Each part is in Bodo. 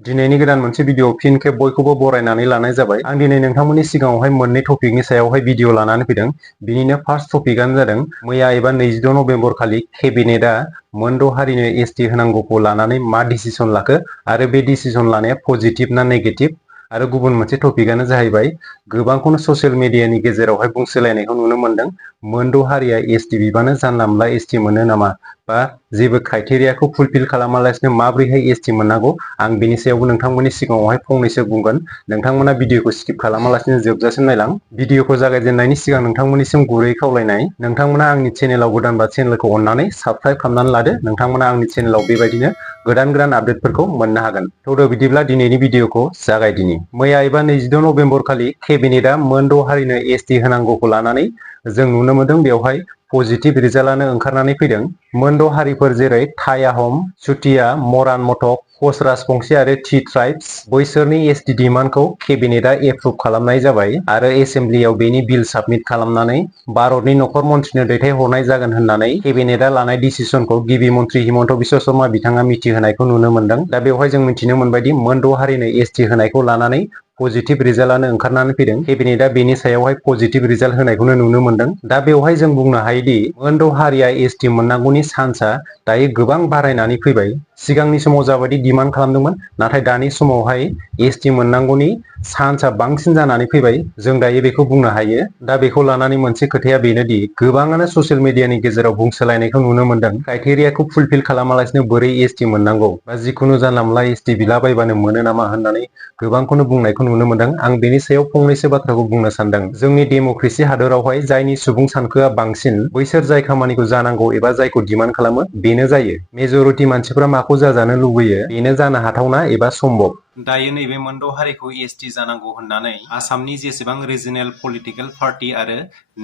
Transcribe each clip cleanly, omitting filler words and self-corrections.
दिनैनि गोदान मोनसे भिडिअ फिन खेब बयखौबो बरायनानै लानाय जाबाय। आं दिनै नोंथांमोननि सिगाङावहाय मोननै टपिकनि सायावहाय भिडिअ लानानै फैदों। बिनिनो फार्स्ट टपिकआनो जादों मैया एबा 26 नभेम्बर खालि केबिनेटआ मोनद' हारिनो एसटि होनांगौखौ लानानै मा डिसिसन लाखो आरो बे डिसिसन लानाया पजिटिभ ना नेगेटिभ। आरो गुबुन मोनसे टपिकआनो जाहैबाय गोबांखौनो ससियेल मिडियानि गेजेरावहाय बुंसोलायनायखौ नुनो मोनदों। मोनद' हारिया एसटि बिबानो जानला मोनला एसटि मोनो नामा, बा जेबो क्राइटेरियाखौ फुलफिल खालामालासिनो माबोरैहाय एसटि मोननांगौ। आं बिनि सायावबो नोंथांमोननि सिगाङावहाय फंनैसो बुंगोन। नोंथांमोना भिडिअखौ स्किप खालामालासिनो जोबजासिम नायलां। भिडिअखौ जागायजेननायनि सिगां नोंथांमोननिसिम गुरै खावलायनाय, नोंथांमोना आंनि चेनेलाव गोदानबा चेनेलखौ अननानै साबस्क्राइब खालामनानै लादो। नोंथांमोना आंनि चेनेलाव बेबायदिनो गोदान आपडेटफोरखौ मोननो हागोन। थ' बिदिब्ला दिनैनि भिडिअखौ जागायदिनि। मैया एबा 26 नभेम्बर खालि केबिनेटआ मोनद' हारिनो एसटि होनांगौखौ लानानै जों नुनो मोनदों बेवहाय पजिटिभ रिजाल्टआनो ओंखारनानै फैदों। मोनद' हारिफोर जेरै टाइ आहम, चुटिया, मरान मटक, कच राजबंसि आरो टि ट्राइब्स बैसोरनि एसटि डिमान्डखौ केबिनेटआ एप्रुभ खालामनाय जाबाय आरो एसेम्ब्लियाव बेनि बिल साबमिट खालामनानै भारतनि नखर मन्थ्रिनो दैथायहरनाय जागोन होननानै केबिनेटआ लानाय डिसिसनखौ गिबि मन्थ्रि हिमन्त बिश्व शर्मा बिथाङा मिथिहोनायखौ नुनो मोनदों। दा बेवहाय जों मिथिनो मोनबायदि मोनद' हारिनो एसटि होनायखौ लानानै पजिटिभ रिजाल्टआनो ओंखारनानै फैदों। केबिनेटआ बेनि सायावहाय पजिटिभ रिजाल्ट होनायखौनो नुनो मोनदों। दा बेवहाय जों बुंनो हायोदि मोनद' हारिया एसटि मोननांगौनि चान्सआ दायो गोबां बारायनानै फैबाय। सिगांनि समाव जाबायदि डिमान्ड खालामदोंमोन, नाथाय दानि समावहाय एसटि मोननांगौनि चान्सआ बांसिन जानानै फैबाय। जों दायो बेखौ बुंनो हायो। दा बेखौ लानानै मोनसे खोथाया बेनोदि गोबाङानो ससियेल मिडियानि गेजेराव बुंसोलायनायखौ नुनो मोनदों। क्राइटेरियाखौ फुलफिल खालामालासिनो बोरै एसटि मोननांगौ, बा जिखुनु जानला मोनला एसटि बिलाबायबानो मोनो नामा होननानै गोबांखौनो बुंनायखौ नुनो मोनदों। आं बेनि सायाव फंनैसो बाथ्राखौ बुंनो सानदों। जोंनि डेम'क्रेसि हादरावहाय जायनि सुबुं सानखोआ बांसिन, बैसोर जाय खामानिखौ जानांगौ एबा जायखौ डिमान्ड खालामो बेनो जायो। मेजरिटि मानसिफोरा माखौ जाजानो लुबैयो बेनो जानो हाथावना एबा सम्भब। दायो नैबे मोनद' हारिखौ एसटि जानांगौ होननानै आसामनि जेसेबां रिजनेल पलिटिकेल पार्टी आरो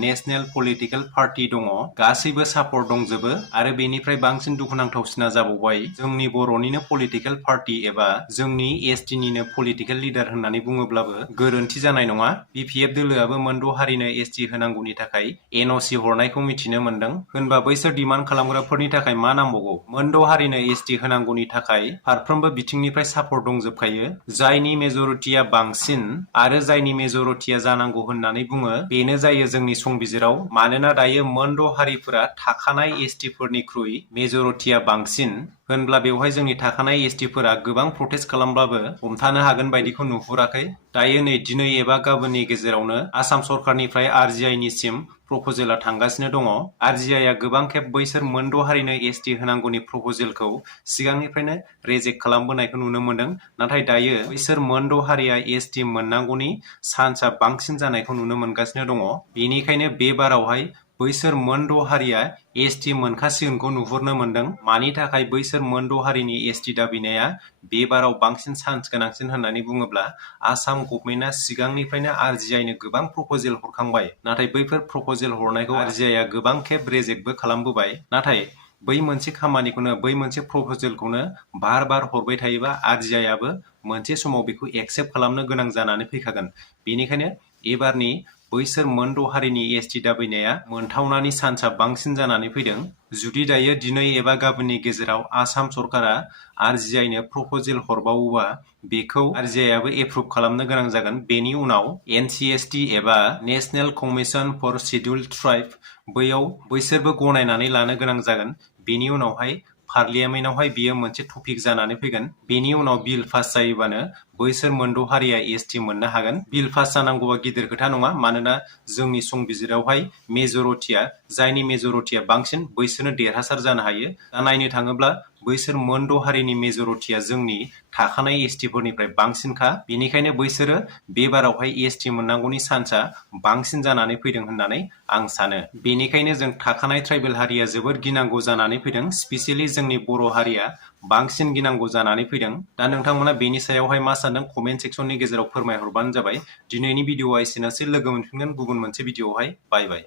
नेशनेल पलिटिकेल पार्टी दङ गासैबो सापर्ट दंजोबो। आरो बेनिफ्राय बांसिन दुखुनांथावसिना जाबावबाय जोंनि बर'निनो पलिटिकेल पार्टी एबा जोंनि एसटिनिनो पलिटिकेल लिडार होननानै बुङोब्लाबो गोरोन्थि जानाय नङा। बिपिएफ दोलोआबो मोनद' हारिनो एसटि होनांगौनि थाखाय एनअसि हरनायखौ मिथिनो मोनदों। होनबा बैसोर डिमान्ड खालामग्राफोरनि थाखाय मा नांबावगौ? मोनद' हारिनो एसटि होनांगौनि थाखाय फारफ्रोमबो बिथिंनिफ्राय सापर्ट दंजोबखायो। जायनि मेजरिटिया बांसिन आरो जायनि मेजरिटिया जानांगौ होननानै बुङो बेनो जायो जोंनि संबिजिराव। मानोना दायो मोनद' हारिफोरा थाखानाय एसटिफोरनिख्रुइ मेजरिटिया बांसिन होनब्ला बेवहाय जोंनि थाखानाय एसटिफोरा गोबां प्रटेस्ट खालामब्लाबो हमथानो हागोन बायदिखौ नुहुराखै। दायो नै दिनै एबा गाबोननि गेजेरावनो आसाम सरकारनिफ्राय आरजिआइनिसिम प्रपजेला थांगासिनो दङ। आरजिआइआ गोबां खेब बैसोर मोनद' हारिनो एसटि होनांगौनि प्रपजेलखौ सिगांनिफ्रायनो रेजेक्ट खालामबोनायखौ नुनो मोनदों। नाथाय दायो बैसोर मोनद' हारिया एसटि मोननांगौनि चान्सआ बांसिन जानायखौ नुनो मोनगासिनो दङ। बेनिखायनो बे बारावहाय बैसोर मोनद' हारिया एसटि मोनखासिगोनखौ नुहुरनो मोनदों। मानि थाखाय बैसोर मोनद' हारिनि एसटि दाबिनाया बे बाराव बांसिन चान्स गोनांसिन होननानै बुङोब्ला आसाम गभर्नमेन्टआ सिगांनिफ्रायनो आरजिआइनो गोबां प्रपजेल हरखांबाय। नाथाय बैफोर प्रपजेल हरनायखौ आरजिआइआ गोबां खेब रेजेक्टबो खालामबोबाय। नाथाय बै मोनसे खामानिखौनो, बै मोनसे प्रपजेलखौनो बार बार हरबाय थायोबा आरजिआइआबो मोनसे समाव बेखौ एक्सेप्ट खालामनो गोनां जानानै फैखागोन। बेनिखायनो एबारनि बैसोर मोनद' हारिनि एसटि दाबिनाया मोनथावनानि चान्सआ बांसिन जानानै फैदों। जुदि दायो दिनै एबा गाबोननि गेजेराव आसाम सरकारा आरजिआइनो प्रपजेल हरबावोबा बेखौ आरजिआइआबो एप्रुभ खालामनो गोनां जागोन। बेनि उनाव एनसिएसटि एबा नेशनेल कमिसन फर शिड्युल्ड ट्राइब बैयाव बैसोरबो गनायनानै लानो गोनां जागोन। बेनि उनावहाय पार्लियामेन्टआवहाय बियो मोनसे टपिक जानानै फैगोन। बेनि उनाव बिल पास जायोबानो बैसोर मोनद' हारिया एसटि मोननो हागोन। बिल पास जानांगौबा गिदिर खोथा नङा, मानोना जोंनि संबिजिरावहाय मेजरिटिया, जायनि मेजरिटिया बांसिन बैसोरनो देरहासार जानो हायो। दा नायनो थाङोब्ला बैसोर मोनद' हारिनि मेजरिटिया जोंनि थाखानाय एसटिफोरनिफ्राय बांसिनखा। बेनिखायनो बैसोरो बे बारावहाय एसटि मोननांगौनि चान्सआ बांसिन जानानै फैदों होननानै आं सानो। बेनिखायनो जों थाखानाय ट्राइबेल हारिया जोबोद गिनांगौ जानानै फैदों। स्पेसियेलि जोंनि बर' हारिया बांसिन गिनांगौ जानानै फैदों। दा नोंथांमोना बेनि सायावहाय मा सानदों कमेन्ट सेक्सननि गेजेराव फोरमायहरबानो जाबाय। दिनैनि भिडिअआ एसेनोसै। लोगो मोनफिनगोन गुबुन मोनसे भिडिअआवहाय। बाय बाय।